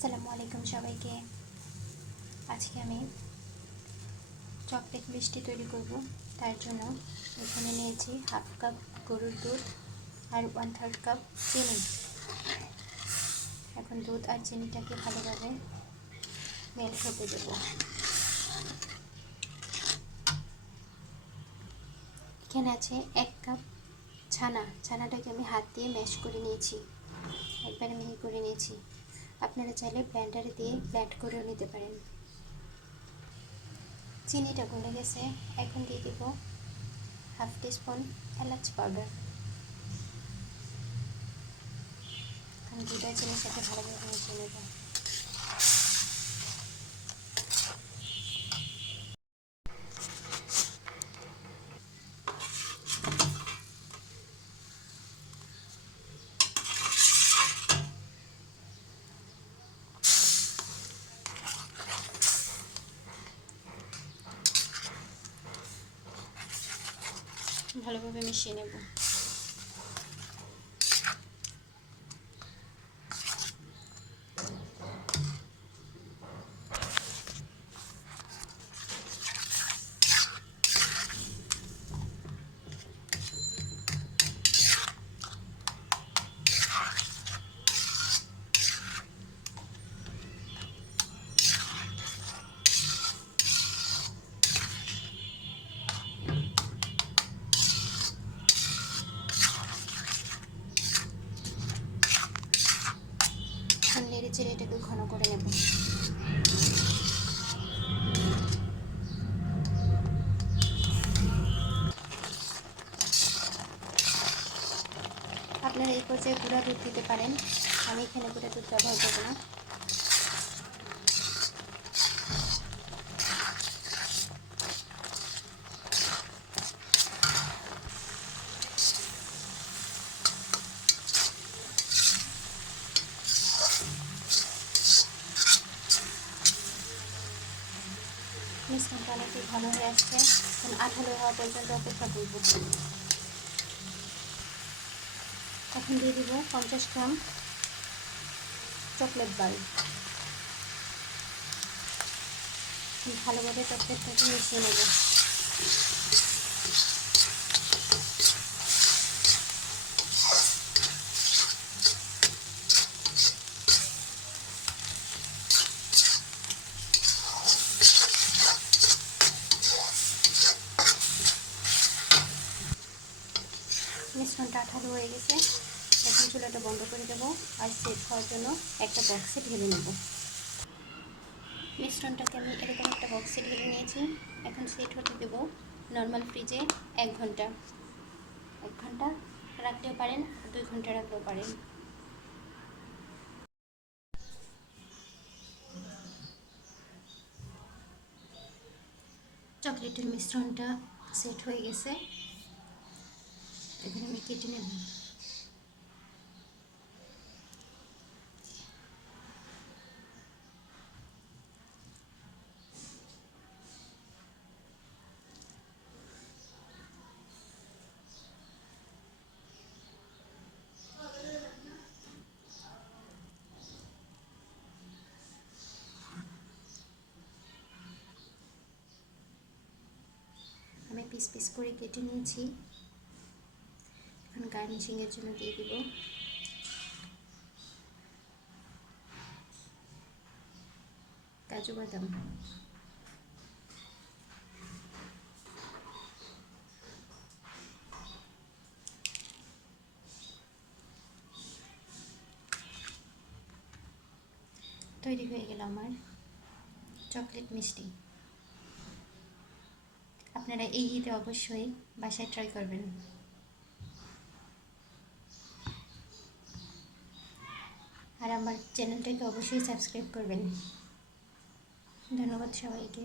আসসালামু আলাইকুম সবাইকে। আজকে আমি চকলেট মিষ্টি তৈরি করব। তার জন্য এখানে নিয়েছি হাফ কাপ গরুর দুধ আর 1/3 কাপ চিনি। এখন দুধ আর চিনিটাকে ভালোভাবে মেল্ট হতে দেব। এখানে আছে 1 কাপ ছানাটাকে আমি হাত দিয়ে ম্যাশ করে নিয়েছি, একবারে মিহি করে নিয়েছি। আপনারা চাইলে ব্লেন্ডারে দিয়ে ব্লেন্ড করেও নিতে পারেন। চিনিটা গলে গেছে, এখন দিয়ে দেব হাফ টিস্পুন এলাচ পাউডার। এখন দুধ আর চিনির সাথে ভালোভাবে মিশিয়ে নেব। ভালোভাবে মিশিয়ে নেব। নেড়ে চেড়ে এটাকে ঘন করে নেব। আপনারা এই পর্যায়ে গুঁড়া দুধ দিতে পারেন, আমি এখানে গুঁড়া দুধ ব্যবহার করব না। মিশ্রণটা অনেকটাই ঘন হয়ে আসছে, এখন আঠালো হওয়া পর্যন্ত অপেক্ষা করব। এখন দিয়ে দিব 50 গ্রাম চকলেট বার। ভালোভাবে চকলেটটাকে মিশিয়ে নেব। মিশ্রণটা আঠালো হয়ে গেছে, এখন চুলাটা বন্ধ করে দেব আর সেট হওয়ার জন্য একটা বক্সে ঢেলে নেব। মিশ্রণটাকে আমি এরকম একটা বক্সে ঢেলে নিয়েছি, এখন সেট হতে দেব নর্মাল ফ্রিজে 1 ঘন্টা। 1 ঘন্টা রাখতেও পারেন, 2 ঘন্টা রাখতেও পারেন। চকলেটের মিশ্রণটা সেট হয়ে গেছে, এখন আমি কেটে নেব। আমি পিস পিস করে কেটে নিয়েছি। এখন গার্নিশিংয়ের জন্য দিয়ে দিব কাজু বাদাম। তৈরি হয়ে গেল আমার চকলেট মিষ্টি। আপনারা এই ঈদে অবশ্যই বাসায় ট্রাই করবেন। আর আমার চ্যানেলটাকে অবশ্যই সাবস্ক্রাইব করবেন। ধন্যবাদ সবাইকে।